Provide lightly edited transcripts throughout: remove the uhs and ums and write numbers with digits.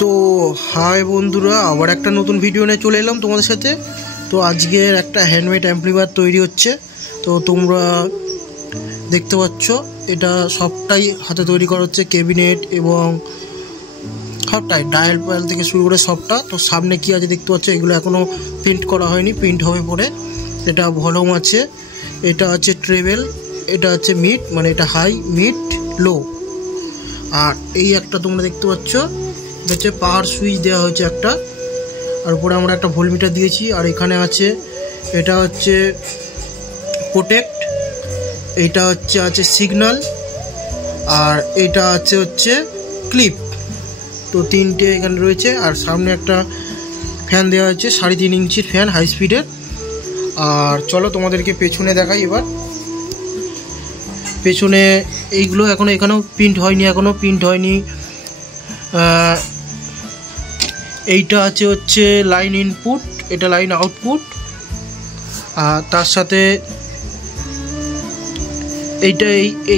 তো হাই বন্ধুরা, আবার একটা নতুন ভিডিও নিয়ে চলে এলাম তোমাদের সাথে। তো আজকের একটা হ্যান্ডমেড অ্যাম্পলিফায়ার তৈরি হচ্ছে। তো তোমরা দেখতে পাচ্ছ এটা সবটাই হাতে তৈরি করা হচ্ছে, ক্যাবিনেট এবং সবটাই ডায়াল পায়াল থেকে শুরু করে সবটা। তো সামনে কি আছে দেখতে পাচ্ছ, এগুলো এখনও প্রিন্ট করা হয়নি, প্রিন্ট হবে পরে। এটা ভলিউম আছে, এটা আছে ট্রেবেল, এটা আছে মিড, মানে এটা হাই মিড লো। আর এই একটা তোমরা দেখতে পাচ্ছ হচ্ছে পাওয়ার সুইচ দেওয়া হয়েছে একটা, আর উপরে আমরা একটা ভোল্টমিটার দিয়েছি। আর এখানে আছে এটা হচ্ছে প্রোটেক্ট, এইটা আছে সিগন্যাল, আর এটা হচ্ছে ক্লিপ। তো তিনটে এখানে রয়েছে। আর সামনে একটা ফ্যান দেওয়া হয়েছে, 3.5 ইঞ্চির ফ্যান হাই স্পিডের। আর চলো তোমাদেরকে পেছনে দেখাই এবার। পেছনে এইগুলো এখানেও প্রিন্ট হয়নি। এইটা হচ্ছে লাইন ইনপুট, এটা লাইন আউটপুট। আর তার সাথে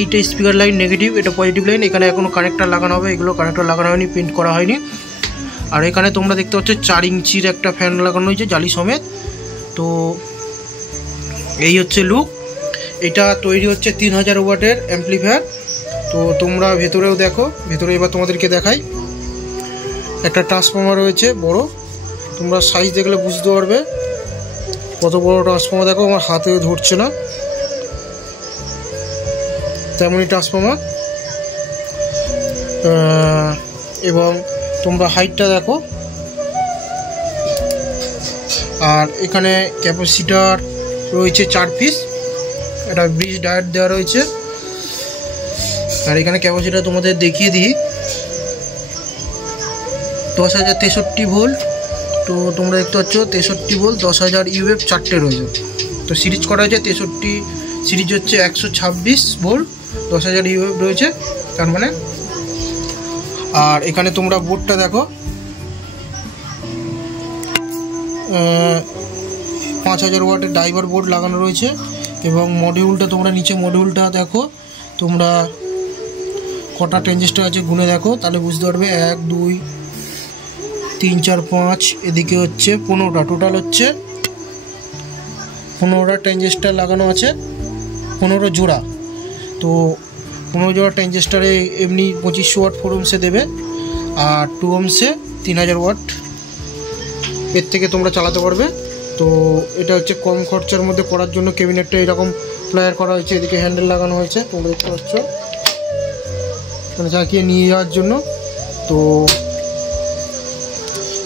এইটা স্পিকার লাইন নেগেটিভ, এটা পজিটিভ লাইন। এখানে এখনও কানেক্টার লাগানো হবে, এগুলো কানেক্টার লাগানো হয়নি, প্রিন্ট করা হয়নি। আর এখানে তোমরা দেখতে পাচ্ছ 4 ইঞ্চির একটা ফ্যান লাগানো হয়েছে জালি সমেত। তো এই হচ্ছে লুক। এটা তৈরি হচ্ছে 3000 ওয়াটের অ্যাম্পলিফায়ার। তো তোমরা ভেতরেও দেখো, ভেতরে এবার তোমাদেরকে দেখাই। একটা ট্রান্সফর্মার রয়েছে বড়, তোমরা সাইজ দেখলে বুঝতে পারবে কত বড় ট্রান্সফর্মার। দেখো আমার হাতে ধরছে না, তেমনই ট্রান্সফর্মার। এবং তোমরা হাইটটা দেখো। আর এখানে ক্যাপাসিটার রয়েছে 4 পিস, এটা ব্রিজ ডায়োড দেওয়া রয়েছে। আর এখানে ক্যাপাসিটার তোমাদের দেখিয়ে দিই, 10,063 ভোল্ট। তো তোমরা দেখতে পাচ্ছ 63 ভোল্ট, 10,000 ইউএফ 4টে রয়েছে। তো সিরিজ করা হয়েছে 63 সিরিজ হচ্ছে 126 ভোল্ট, 10,000 ইউএফ রয়েছে তার মানে। আর এখানে তোমরা বোর্ডটা দেখো, 5000 ওয়াটের ড্রাইভার বোর্ড লাগানো রয়েছে। এবং মডিউলটা তোমরা নিচে মডিউলটা দেখো, তোমরা কটা ট্রানজিস্টর আছে গুনে দেখো, তাহলে বুঝতে পারবে। 1 2 3 4 5, এদিকে হচ্ছে 15টা, টোটাল হচ্ছে 15টা ট্রানজিস্টর লাগানো আছে, 15 জোড়া। তো 15 জোড়া ট্রানজিস্টারে এমনি 2500 ওয়াট 4 ohms দেবে, আর 2 ohms 3000 ওয়াট এর থেকে তোমরা চালাতে পারবে। তো এটা হচ্ছে কম খরচার মধ্যে করার জন্য ক্যাবিনেটটা এরকম প্লেয়ার করা হয়েছে। এদিকে হ্যান্ডেল লাগানো হয়েছে, তোমরা দেখতে পাচ্ছ, মানে চাকিয়ে নিয়ে যাওয়ার জন্য। তো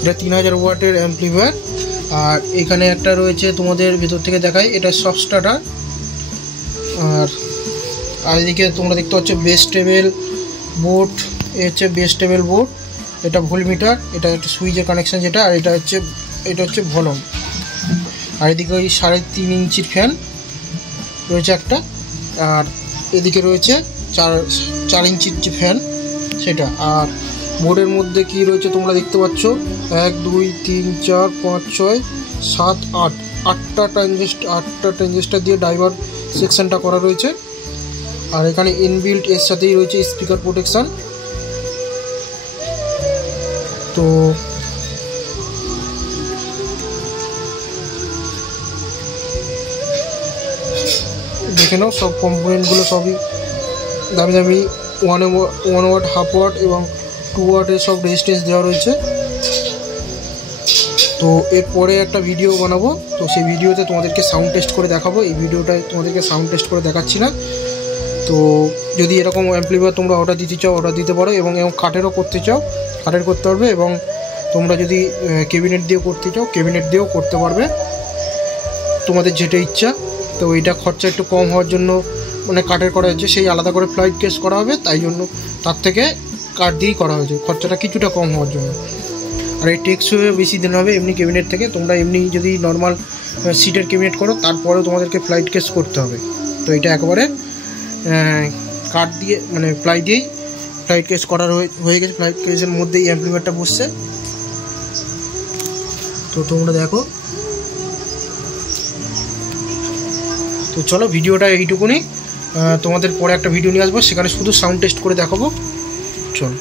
এটা 3000 ওয়াটের অ্যাম্পলিফায়ার। আর এখানে একটা রয়েছে, তোমাদের ভেতর থেকে দেখাই, এটা সফট স্টার্টার। আর এদিকে তোমরা দেখতে পাচ্ছ বেস টেবিল বোর্ড, এ হচ্ছে বেস টেবিল বোর্ড, এটা ভোল্টমিটার, এটা একটা সুইচের কানেকশান যেটা। আর এটা হচ্ছে ভলিউম। আর এদিকে ওই 3.5 ইঞ্চির ফ্যান রয়েছে একটা। আর এদিকে রয়েছে 4 ইঞ্চির যে ফ্যান সেটা। আর বোর্ডের মধ্যে কি রয়েছে তোমরা দেখতে পাচ্ছ, 1 2 3 4 5 6 7 8, 8টা ট্রানজিস্টার দিয়ে ড্রাইভার সেকশনটা করা রয়েছে। আর এখানে ইনবিল্ট এর সাথেই রয়েছে স্পিকার প্রোটেকশন। তো দেখে নাও, সব কম্পোনেন্টগুলো সবই দামি 1 ওয়াট, হাফ ওয়াট এবং 2 ওয়াটের সব রেজিস্ট্যান্স দেওয়া রয়েছে। তো এরপরে একটা ভিডিও বানাবো, তো সেই ভিডিওতে তোমাদেরকে সাউন্ড টেস্ট করে দেখাবো। এই ভিডিওটায় তোমাদেরকে সাউন্ড টেস্ট করে দেখাচ্ছি না। তো যদি এরকম অ্যাম্পলিফায়ার তোমরা অর্ডার দিতে চাও, অর্ডার দিতে পারো। এবং কাঠেরও করতে চাও, কাঠের করতে পারবে। এবং তোমরা যদি ক্যাবিনেট দিয়েও করতে চাও, ক্যাবিনেট দিয়েও করতে পারবে, তোমাদের যেটা ইচ্ছা। তো এইটা খরচা একটু কম হওয়ার জন্য মানে কাঠের করা হয়েছে, সেই আলাদা করে ফ্লাইট কেস করা হবে, তাই জন্য তার থেকে কাঠ দিয়েই করা হয়েছে, খরচাটা কিছুটা কম হওয়ার জন্য। আর এই টেকসই বেশি দিন হবে এমনি ক্যাবিনেট থেকে। তোমরা এমনি যদি নর্মাল সিটের ক্যাবিনেট করো, তারপরেও তোমাদেরকে ফ্লাইট কেস করতে হবে। তো এটা একবারে কাঠ দিয়ে মানে প্লাই দিয়েই ফ্লাইট কেস করার হয়ে গেছে। ফ্লাইট কেসের মধ্যেই অ্যাম্পলিফায়ারটা বসছে। তো তোমরা দেখো। তো চলো ভিডিওটা এইটুকুনি, তোমাদের পরে একটা ভিডিও নিয়ে আসবো, সেখানে শুধু সাউন্ড টেস্ট করে দেখাবো। চলো।